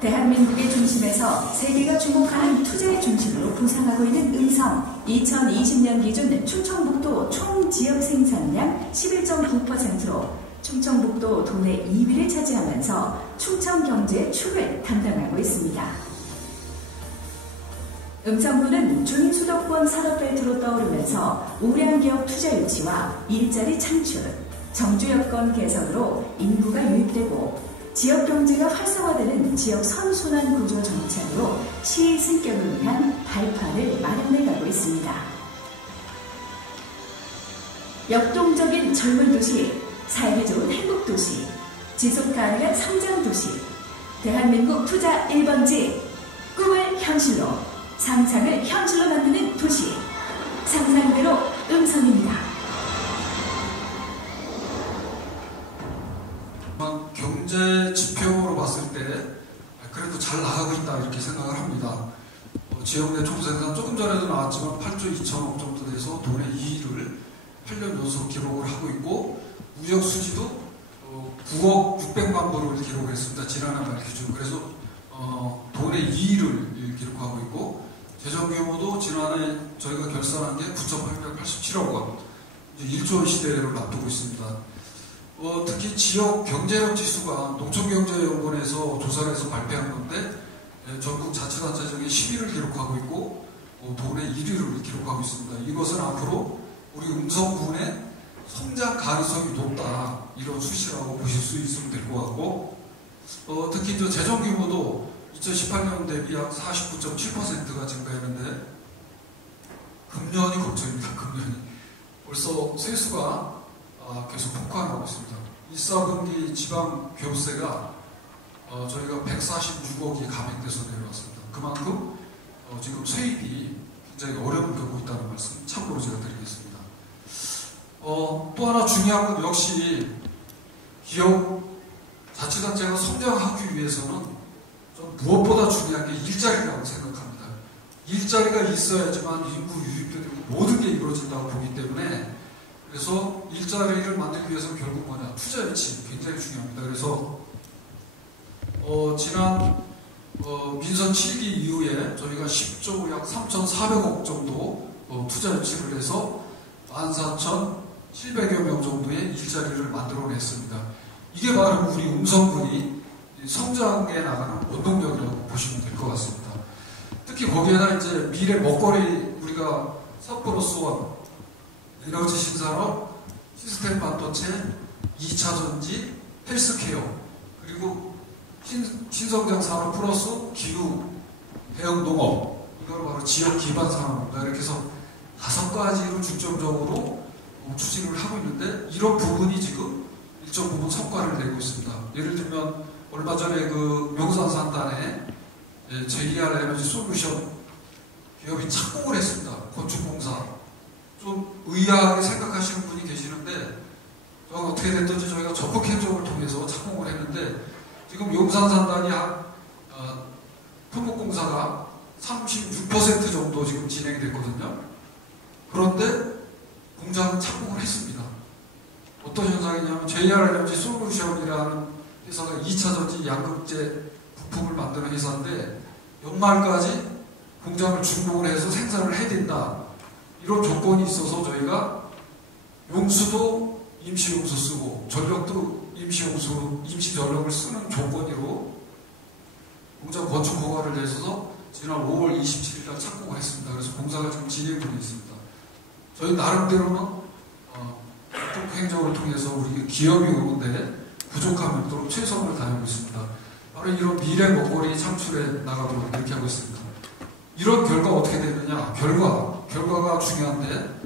대한민국의 중심에서 세계가 주목하는 투자의 중심으로 부상하고 있는 음성. 2020년 기준 충청북도 총 지역 생산량 11.9%로 충청북도 도내 2위를 차지하면서 충청 경제의 축을 담당하고 있습니다. 음성군은 중인수도권 산업벨트로 떠오르면서 우량 기업 투자 유치와 일자리 창출, 정주 여건 개선으로 인구가 유입되고 지역 경제가 활성화되는 지역 선순환 구조 정착으로 시의 승격을 위한 발판을 마련해가고 있습니다. 역동적인 젊은 도시, 살기 좋은 행복 도시, 지속 가능한 성장 도시, 대한민국 투자 1번지, 꿈을 현실로, 상상을 현실로 만드는 도시, 상상대로 음성입니다. 경제 지표로 봤을 때 그래도 잘 나가고 있다 이렇게 생각을 합니다. 지역 내 총생산 조금 전에도 나왔지만 8조 2천억 정도 돼서 도내 2위를 8년 연속 기록을 하고 있고 무역 수지도 9억 600만 불을 기록했습니다. 지난해 말 기준. 그래서 도내 2위를 기록하고 있고 재정 규모도 지난해 저희가 결산한 게 9,887억 원, 1조 원 시대를 앞두고 있습니다. 특히 지역 경제력 지수가 농촌경제연구원에서 조사를 해서 발표한 건데 전국 자치단체 중에 10위를 기록하고 있고 도내 1위를 기록하고 있습니다. 이것은 앞으로 우리 음성군의 성장 가능성이 높다 이런 수치라고 보실 수 있으면 될 것 같고 특히 저 재정 규모도 2018년 대비 약 49.7%가 증가했는데 금년이 걱정입니다. 금년이 벌써 세수가 계속 폭발하고 있습니다. 1, 4분기 지방 교세가 저희가 146억이 감액돼서 내려왔습니다. 그만큼 지금 세입이 굉장히 어려움을 겪고 있다는 말씀 참고로 제가 드리겠습니다. 또 하나 중요한 건 역시 기업 자치단체가 성장하기 위해서는 좀 무엇보다 중요한 게 일자리라고 생각합니다. 일자리가 있어야지만 인구 유입도 되고 모든 게 이루어진다고 보기 때문에 그래서 일자리를 만들기 위해서 결국 뭐냐 투자 유치 굉장히 중요합니다. 그래서 지난 민선 7기 이후에 저희가 10조 약 3,400억 정도 투자 유치를 해서 14,700여 명 정도의 일자리를 만들어냈습니다. 이게 바로 우리 음성군이 성장해 나가는 원동력이라고 보시면 될 것 같습니다. 특히 거기에다 이제 미래 먹거리 우리가 섭플러스1 에너지 신산업, 시스템 반도체, 2차 전지, 헬스케어, 그리고 신성장 산업 플러스 기후, 해양 농업, 이걸 바로 지역 기반 산업입니다. 이렇게 해서 5가지로 중점적으로 추진을 하고 있는데 이런 부분이 지금 일정 부분 성과를 내고 있습니다. 예를 들면 얼마 전에 그 용산산단에 JR 에너지 솔루션 기업이 착공을 했습니다. 건축공사. 좀 의아하게 생각하시는 분이 계시는데 어떻게 됐든지 저희가 적극 행정을 통해서 착공을 했는데 지금 용산산단이 토목공사가 36% 정도 지금 진행이 됐거든요. 그런데 공장은 착공을 했습니다. 어떤 현상이냐면 JR 에너지 솔루션이라는 회사가 2차 전지 양극재 부품을 만드는 회사인데 연말까지 공장을 준공을 해서 생산을 해야 된다. 이런 조건이 있어서 저희가 용수도 임시용수 쓰고 전력도 임시전력을 쓰는 조건으로 공장 건축 허가를 내셔서 지난 5월 27일 날 착공을 했습니다. 그래서 공사가 지금 진행 중에 있습니다. 저희 나름대로는 적극 행정을 통해서 우리 기업이 오는데 부족함이 없도록 최선을 다하고 있습니다. 바로 이런 미래 먹거리 창출에 나가도록 이렇게 하고 있습니다. 이런 결과 어떻게 되느냐? 결과가 중요한데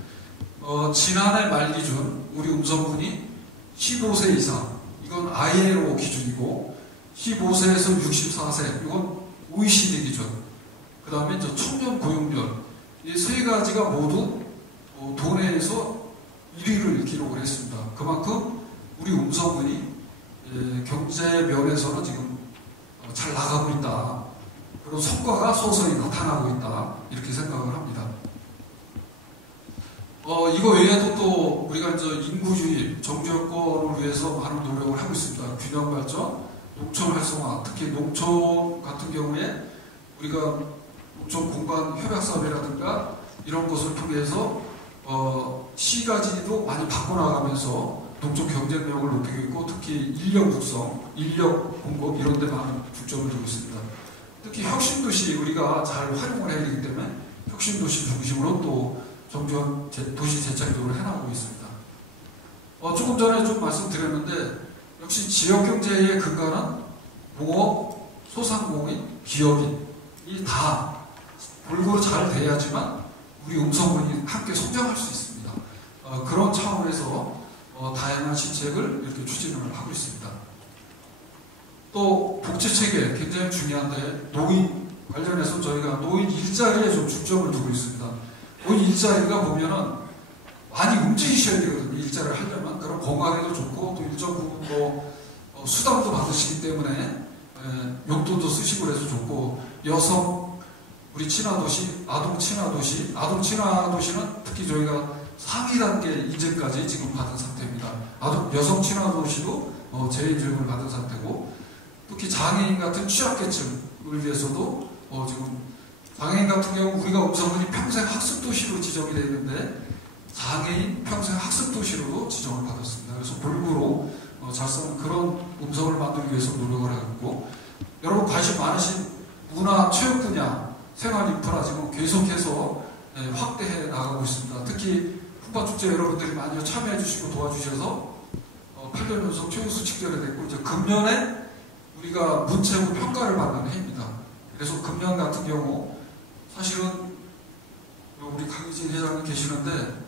지난해 말 기준 우리 음성군이 15세 이상 이건 ILO 기준이고 15세에서 64세 이건 OECD 기준 그 다음에 청년 고용률 이 3가지가 모두 도내에서 1위를 기록을 했습니다. 그만큼 우리 음성군이 경제 면에서는 지금 잘 나가고 있다. 그런 성과가 서서히 나타나고 있다. 이렇게 생각을 합니다. 이거 외에도 또 우리가 이제 인구 유입, 정주 여건을 위해서 많은 노력을 하고 있습니다. 균형 발전, 농촌 활성화, 특히 농촌 같은 경우에 우리가 농촌 공간 협약 사업이라든가 이런 것을 통해서 시가지도 많이 바꿔나가면서 농촌 경쟁력을 높이고 있고, 특히 인력 육성, 인력 공급 이런 데 많은 중점을 두고 있습니다. 특히 혁신도시 우리가 잘 활용을 해야 되기 때문에 혁신도시 중심으로 또 정주원 도시 재창조를 해나가고 있습니다. 조금 전에 좀 말씀드렸는데 역시 지역경제의 근간은 농업, 소상공인, 기업인 이 다 골고루 잘 돼야지만 우리 음성군이 함께 성장할 수 있습니다. 그런 차원에서 다양한 시책을 이렇게 추진을 하고 있습니다. 또 복지체계 굉장히 중요한데 노인 관련해서 저희가 노인 일자리에 좀 중점을 두고 있습니다. 노인 일자리가 보면은 많이 움직이셔야 되거든요. 일자리를 하려면. 그럼 건강에도 좋고 또 일정 부분 수당도 받으시기 때문에 용돈도 쓰시고 그래서 좋고, 여성 우리 친화도시, 아동 친화도시, 아동 친화도시는 특히 저희가 상위 단계 인증까지 지금 받은 상태입니다. 여성 친화도시도 재인증을 받은 상태고, 특히 장애인 같은 취약계층을 위해서도 지금 장애인 같은 경우 우리가 음성군이 평생 학습도시로 지정이 되어 있는데 장애인 평생 학습도시로도 지정을 받았습니다. 그래서 골고루 잘 쓰는 그런 음성을 만들기 위해서 노력을 하고, 여러분 관심 많으신 문화, 체육 분야, 생활 인프라 지금 계속해서 확대해 나가고 있습니다. 특히 풍파축제 여러분들이 많이 참여해 주시고 도와주셔서 8년 연속 최우수 직전에 됐고, 이제 금년에 우리가 문체부 평가를 받는 해입니다. 그래서 금년 같은 경우 사실은 우리 강희진 회장님 계시는데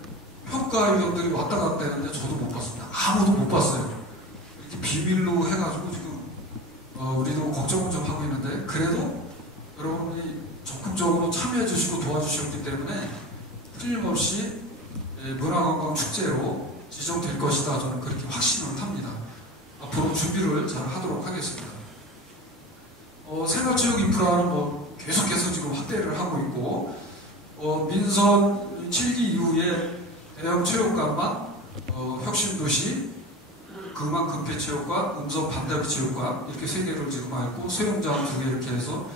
평가위원들이 왔다 갔다 했는데 저도 못 봤습니다. 아무도 못 봤어요. 이렇게 비밀로 해가지고 지금 우리도 걱정을 좀 하고 있는데, 그래도 여러분이 적극적으로 참여해 주시고 도와주셨기 때문에 틀림없이 문화관광축제로 지정될 것이다. 저는 그렇게 확신을 합니다. 앞으로 준비를 잘 하도록 하겠습니다. 생활체육 인프라는 계속해서 지금 확대를 하고 있고, 민선 7기 이후에 대형 체육관만 혁신도시, 금암 금폐체육관, 음성 반다비 체육관 이렇게 3개를 지금 알고, 수영장 2개 이렇게 해서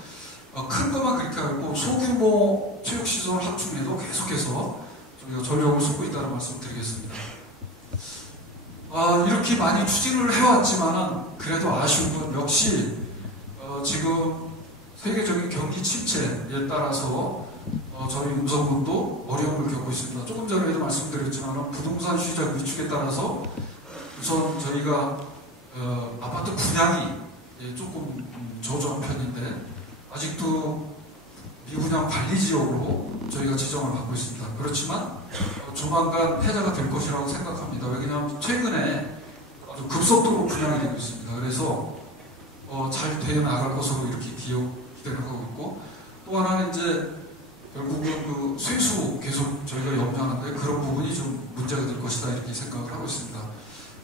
큰 것만 그렇게 알고, 소규모 체육시설 확충에도 계속해서 저희가 전력을 쏟고 있다는 말씀 드리겠습니다. 이렇게 많이 추진을 해왔지만은 그래도 아쉬운 건 역시 지금 세계적인 경기 침체에 따라서 저희 음성군도 어려움을 겪고 있습니다. 조금 전에도 말씀드렸지만 부동산 시장 위축에 따라서 우선 저희가 아파트 분양이 조금 저조한 편인데 아직도 미분양 관리지역으로 저희가 지정을 받고 있습니다. 그렇지만 조만간 폐자가 될 것이라고 생각합니다. 왜냐하면 최근에 아주 급속도로 분양이 되고 있습니다. 그래서 잘 되어 나갈 것으로 이렇게 기대를 하고 있고, 또 하나는 이제 결국은 그 세수 계속 저희가 염려하는데 그런 부분이 좀 문제가 될 것이다 이렇게 생각을 하고 있습니다.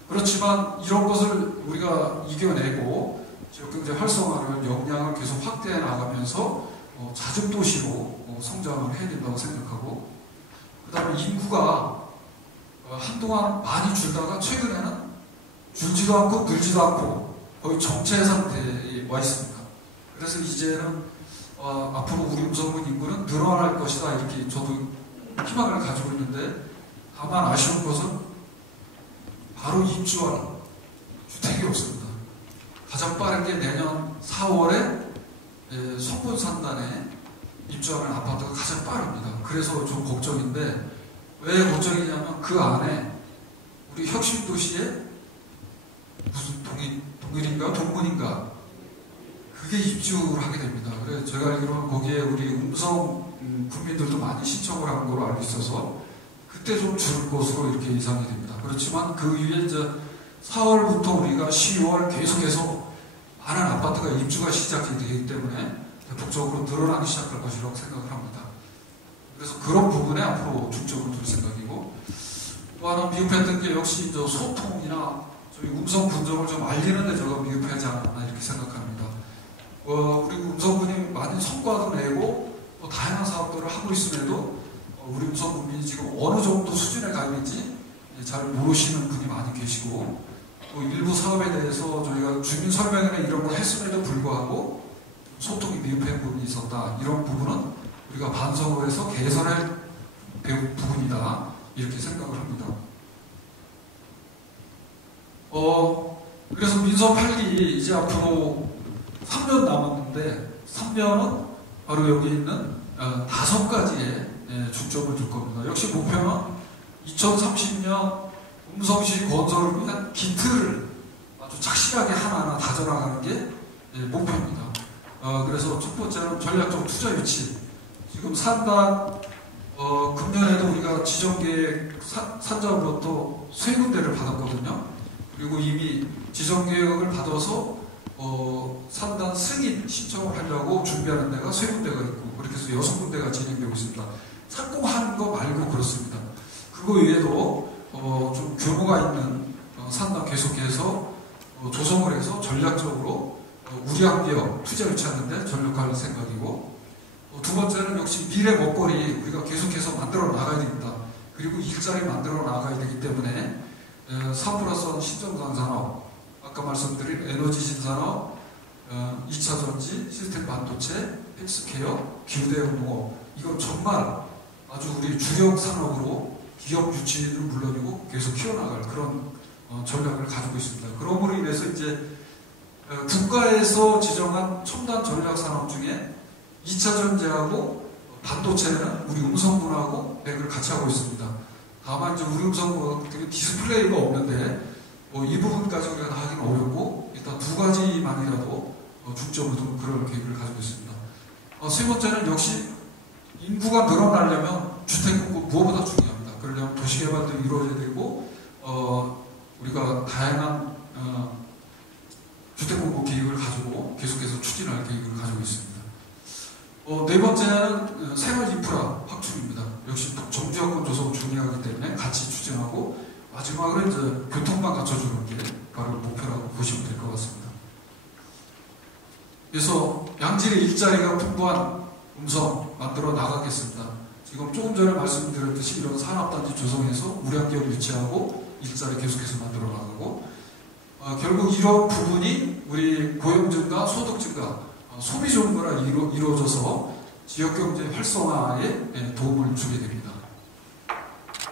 그렇지만 이런 것을 우리가 이겨내고 지역경제 활성화를 역량을 계속 확대해 나가면서 자급도시로 성장을 해야 된다고 생각하고, 그 다음에 인구가 한동안 많이 줄다가 최근에는 줄지도 않고 늘지도 않고 거의 정체 상태에 와 있습니다. 그래서 이제는 앞으로 우리 음성군 인구는 늘어날 것이다 이렇게 저도 희망을 가지고 있는데, 다만 아쉬운 것은 바로 입주할 주택이 없습니다. 가장 빠른 게 내년 4월에 성군 산단에 입주하는 아파트가 가장 빠릅니다. 그래서 좀 걱정인데, 왜 걱정이냐면 그 안에 우리 혁신도시에 무슨 동일인가 동문인가 그게 입주를 하게 됩니다. 그래서 제가 알기로는 거기에 우리 음성 국민들도 많이 신청을 하는 걸로 알고 있어서 그때 좀 줄을 것으로 이렇게 예상이 됩니다. 그렇지만 그 이후에 이제 4월부터 우리가 12월 계속해서 많은 아파트가 입주가 시작이 되기 때문에 대폭적으로 늘어나기 시작할 것이라고 생각을 합니다. 그래서 그런 부분에 앞으로 중점을 둘 생각이고, 또 하나 미흡했던 게 역시 소통이나 저희 음성 분석을 좀 알리는 데 제가 미흡하지 않았나 이렇게 생각합니다. 우리 음성군이 많은 성과도 내고 또 다양한 사업들을 하고 있음에도 우리 음성군이 지금 어느 정도 수준에 가 있는지 잘 모르시는 분이 많이 계시고, 또 일부 사업에 대해서 저희가 주민 설명이나 이런 걸 했음에도 불구하고 소통이 미흡한 부분이 있었다. 이런 부분은 우리가 반성을 해서 개선할 부분이다. 이렇게 생각을 합니다. 그래서 민서 8기 이제 앞으로 3년 남았는데 3년은 바로 여기 있는 5가지에 중점을 줄 겁니다. 역시 목표는 2030년 음성시 건설을 위한 기틀을 아주 착실하게 하나하나 다져나가는 게 목표입니다. 그래서 첫 번째는 전략적 투자 유치. 지금 산단 금년에도 우리가 지정계획 산자로부터 3군데를 받았거든요. 그리고 이미 지정계획을 받아서 산단 승인 신청을 하려고 준비하는 데가 3군데가 있고 그렇게 해서 6군데가 진행되고 있습니다. 착공하는 거 말고 그렇습니다. 그거 외에도 좀 규모가 있는 산단 계속해서 조성을 해서 전략적으로 우량 기업 투자 유치하는 데 전력할 생각이고 두 번째는 역시 미래 먹거리 우리가 계속해서 만들어 나가야 됩니다. 그리고 일자리 만들어 나가야 되기 때문에 4+1 신정상 산업, 아까 말씀드린 에너지 신산업, 2차 전지, 시스템 반도체, 헬스케어, 기후대응 농업 이건 정말 아주 우리 주력 산업으로 기업 유치는 물론이고 계속 키워나갈 그런 전략을 가지고 있습니다. 그러므로 인해서 이제 국가에서 지정한 첨단 전략 산업 중에 2차 전지하고 반도체는 우리 음성분하고 맥을 같이 하고 있습니다. 다만 이제 우리 음성분 같은 경우 디스플레이가 없는데 이 부분까지 우리가 다 하기는 어렵고 일단 2가지만이라도 중점을 둔 그런 계획을 가지고 있습니다. 세 번째는 역시 인구가 늘어나려면 주택 공급 무엇보다 중요합니다. 그러려면 도시개발도 이루어져야 되고 우리가 다양한 주택 공급 계획을 가지고 계속해서 추진할 계획을 가지고 있습니다. 네 번째는 생활 인프라 확충입니다. 역시 정주여건 조성 중요하기 때문에 같이 추진하고 마지막으로 이제 교통만 갖춰주는 게 바로 목표라고 보시면 될 것 같습니다. 그래서 양질의 일자리가 풍부한 음성 만들어 나가겠습니다. 지금 조금 전에 말씀드렸듯이 이런 산업단지 조성해서 우량기업 유치하고 일자리 계속해서 만들어 나가고 결국 이런 부분이 우리 고용 증가, 소득 증가, 소비 증가가 이루어져서 지역경제 활성화에 도움을 주게 됩니다.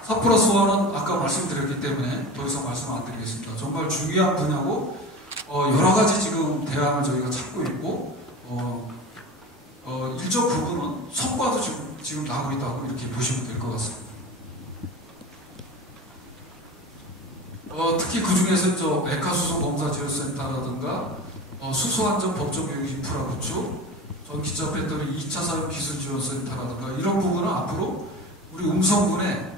4+1은 아까 말씀드렸기 때문에 더 이상 말씀 안 드리겠습니다. 정말 중요한 분야고 여러 가지 지금 대안을 저희가 찾고 있고 일정 부분은 성과도 지금 나오고 있다고 이렇게 보시면 될 것 같습니다. 특히 그 중에서 메카수소 검사지원센터라든가 수소안전 법정교육 인프라 구축, 전기차 배터리 2차 사용 기술 지원센터라든가 이런 부분은 앞으로 우리 음성군의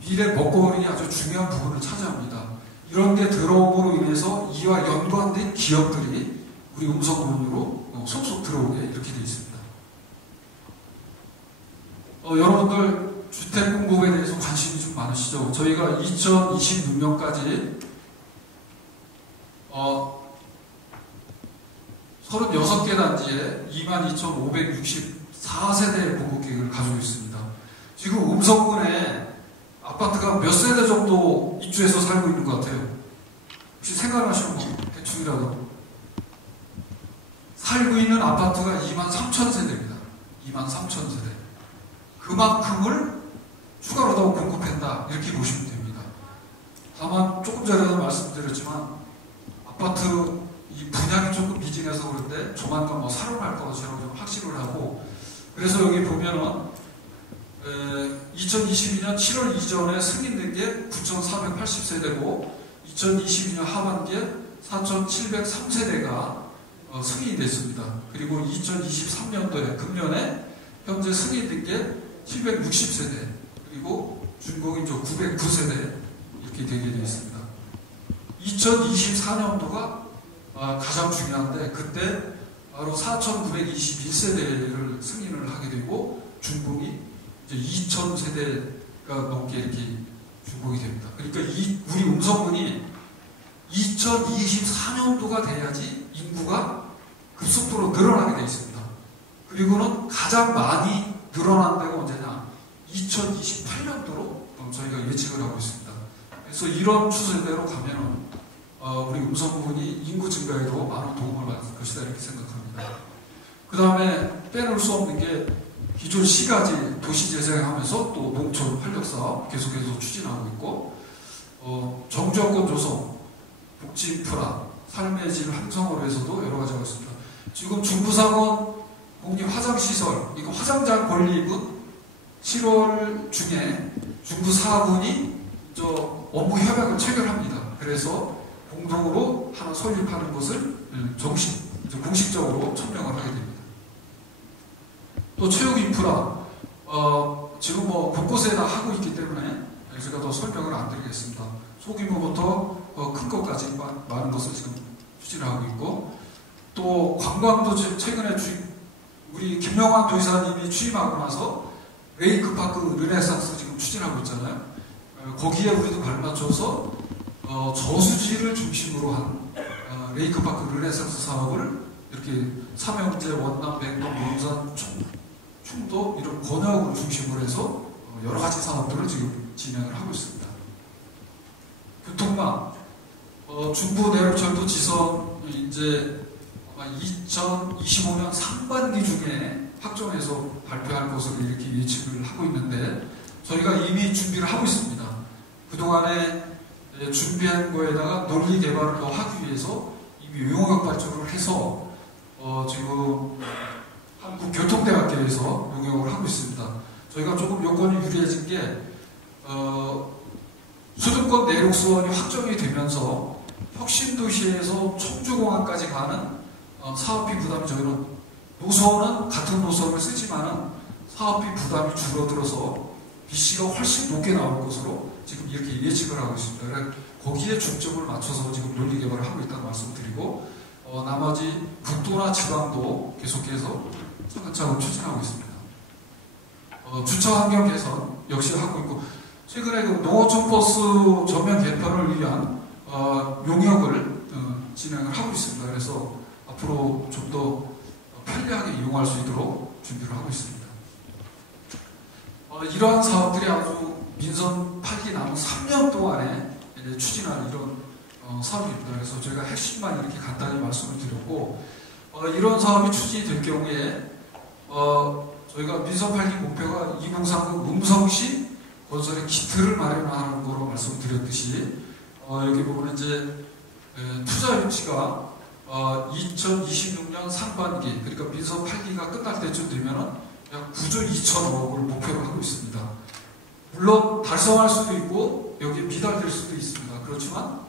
미래 먹거리 아주 중요한 부분을 차지합니다. 이런 데 들어옴으로 인해서 이와 연관된 기업들이 우리 음성군으로 속속 들어오게 이렇게 되어 있습니다. 여러분들 주택 공급에 대해서 관심이 좀 많으시죠? 저희가 2026년까지 36개 단지에 22,564세대의 공급 계획을 가지고 있습니다. 지금 음성군에 아파트가 몇 세대 정도 입주해서 살고 있는 것 같아요? 혹시 생각하시는 거 대충이라도 살고 있는 아파트가 23,000세대입니다. 23,000세대. 그만큼을 추가로 더 공급한다 이렇게 보시면 됩니다. 다만 조금 전에도 말씀드렸지만 아파트 이 분양이 조금 미진해서 그런데 조만간 살아날 것이라고 좀 확신을 하고 그래서 여기 보면은 2022년 7월 이전에 승인된 게 9,480세대고 2022년 하반기에 4,703세대가 승인이 됐습니다. 그리고 2023년도에 금년에 현재 승인된 게 760세대 그리고 준공인조 909세대 이렇게 되게 되어 있습니다. 2024년도가 가장 중요한데 그때 바로 4,921세대를 승인을 하게 되고 준공이 이제 2,000세대가 넘게 이렇게 준공이 됩니다. 그러니까 우리 음성군이 2024년도가 돼야지 인구가 급속도로 늘어나게 되어 있습니다. 그리고는 가장 많이 늘어난 데가 언제냐? 2028년도로 저희가 예측을 하고 있습니다. 그래서 이런 추세대로 가면은 우리 음성 부분이 인구 증가에도 많은 도움을 받을 것이다 이렇게 생각합니다. 그 다음에 빼놓을 수 없는 게 기존 시가지 도시 재생하면서 또 농촌 활력 사업 계속해서 추진하고 있고 정주여권 조성, 복지 인프라, 삶의 질 향상으로 해서도 여러 가지가 있습니다. 지금 중부상원 공립화장시설 이거 화장장 건립은 7월 중에 중부 4군이 업무 협약을 체결합니다. 그래서 공동으로 하나 설립하는 것을 공식적으로 천명을 하게 됩니다. 또 체육 인프라 지금 곳곳에 다 하고 있기 때문에 제가 더 설명을 안 드리겠습니다. 소규모부터 큰 것까지 많은 것을 지금 추진하고 있고 또 관광도 최근에 우리 김명환 도지사님이 취임하고 나서 레이크파크 르네상스 지금 추진하고 있잖아요. 거기에 우리도 발맞춰서 저수지를 중심으로 한 레이크파크 르네상스 사업을 이렇게 삼형제, 원남, 맹동, 용산, 충도 이런 권역을 중심으로 해서 여러 가지 사업들을 지금 진행을 하고 있습니다. 교통망, 중부 내륙철도 지선 이제 아마 2025년 상반기 중에 확정해서 발표할 것으로 이렇게 예측을 하고 있는데 저희가 이미 준비를 하고 있습니다. 그동안에 준비한 거에다가 논리 개발을 더 하기 위해서 이미 용역 발주를 해서 지금 한국교통대학교에서 용역을 하고 있습니다. 저희가 조금 요건이 유리해진 게 수도권 내륙수원이 확정이 되면서 혁신도시에서 청주공항까지 가는 사업비 부담이 저희는 노선은 같은 노선을 쓰지만은 사업비 부담이 줄어들어서 BC가 훨씬 높게 나올 것으로 지금 이렇게 예측을 하고 있습니다. 그래서 거기에 중점을 맞춰서 지금 논리 개발을 하고 있다는 말씀드리고 나머지 국도나 지방도 계속해서 차근차근 추진하고 있습니다. 주차 환경 개선 역시 하고 있고 최근에 그 농어촌 버스 전면 개편을 위한 용역을 진행을 하고 있습니다. 그래서 앞으로 좀 더 편리하게 이용할 수 있도록 준비를 하고 있습니다. 이러한 사업들이 아주 민선 8기 남은 3년 동안에 추진할 이런 사업입니다. 그래서 저희가 핵심만 이렇게 간단히 말씀을 드렸고 이런 사업이 추진이 될 경우에 저희가 민선 8기 목표가 2030 음성시 건설의 기틀을 마련하는 거로 말씀드렸듯이 여기 보면 이제 투자 유치가 2026년 상반기 그러니까 민선 8기가 끝날 때쯤 되면은 약 9조 2천억을 목표로 하고 있습니다. 물론 달성할 수도 있고 여기에 미달될 수도 있습니다. 그렇지만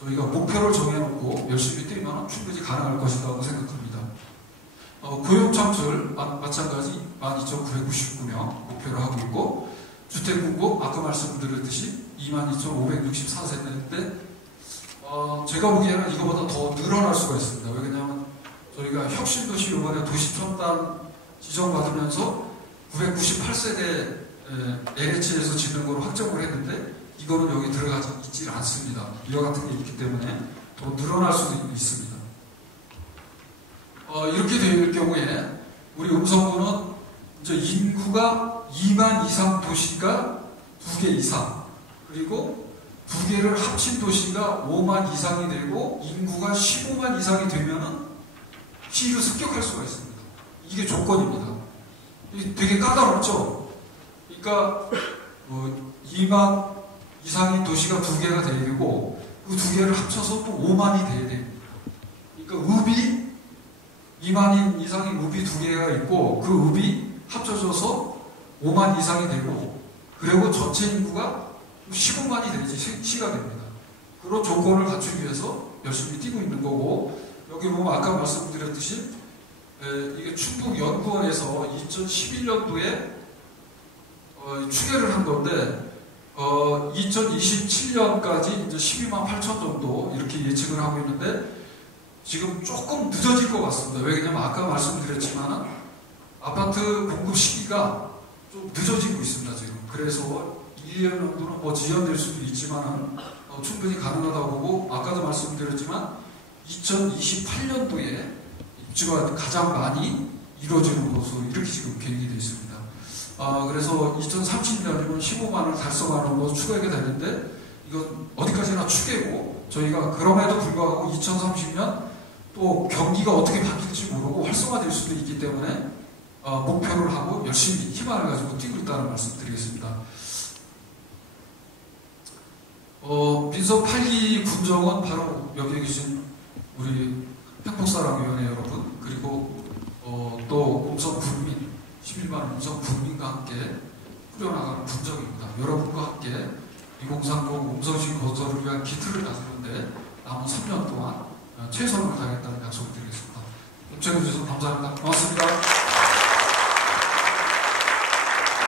저희가 목표를 정해놓고 열심히 뛰면 충분히 가능할 것이라고 생각합니다. 고용 창출 마찬가지 12,999명 목표로 하고 있고 주택 공급 아까 말씀드렸듯이 22,564세대인데 제가 보기에는 이거보다 더 늘어날 수가 있습니다. 왜냐하면 저희가 혁신도시 이번에 도시첨단 지정받으면서 998세대 LH에서 짓는 걸 확정을 했는데 이거는 여기 들어가지 있지 않습니다. 이와 같은 게 있기 때문에 더 늘어날 수도 있습니다. 이렇게 될 경우에 우리 음성구는 이제 인구가 2만 이상 도시가 2개 이상 그리고 2개를 합친 도시가 5만 이상이 되고 인구가 15만 이상이 되면은 시를 습격할 수가 있습니다. 이게 조건입니다. 되게 까다롭죠? 그러니까 2만 이상인 도시가 2개가 돼야 되고 그 2개를 합쳐서 또 5만이 돼야 됩니다. 그러니까 읍이 2만인 이상의 읍이 2개가 있고 그 읍이 합쳐져서 5만 이상이 되고 그리고 전체 인구가 15만이 되지 시가 됩니다. 그런 조건을 갖추기 위해서 열심히 뛰고 있는 거고 여기 보면 아까 말씀드렸듯이 이게 충북연구원에서 2011년도에 추계를 한 건데 2027년까지 이제 12만 8천 정도 이렇게 예측을 하고 있는데 지금 조금 늦어질 것 같습니다. 왜냐면 아까 말씀드렸지만은 아파트 공급 시기가 좀 늦어지고 있습니다. 지금 그래서 1년 정도는 뭐 지연될 수도 있지만은 충분히 가능하다고 보고 아까도 말씀드렸지만 2028년도에 입주가 가장 많이 이루어지는 것으로 이렇게 지금 계획이 되어 있습니다. 그래서 2030년이면 15만을 달성하는 거 추가하게 되는데 이건 어디까지나 추계고 저희가 그럼에도 불구하고 2030년 또 경기가 어떻게 바뀔지 모르고 활성화될 수도 있기 때문에 목표를 하고 열심히 희망을 가지고 뛰고 있다는 말씀 드리겠습니다. 민서 8기 군정은 바로 여기 계신 우리 행복사랑위원회 여러분, 그리고 또 음성 군민, 11만 음성 군민과 함께 꾸려나가는 군정입니다. 여러분과 함께 2030 음성시 건설을 위한 기틀을 다지는데 남은 3년 동안 최선을 다하겠다는 약속을 드리겠습니다. 협조해 주셔서 감사합니다. 고맙습니다.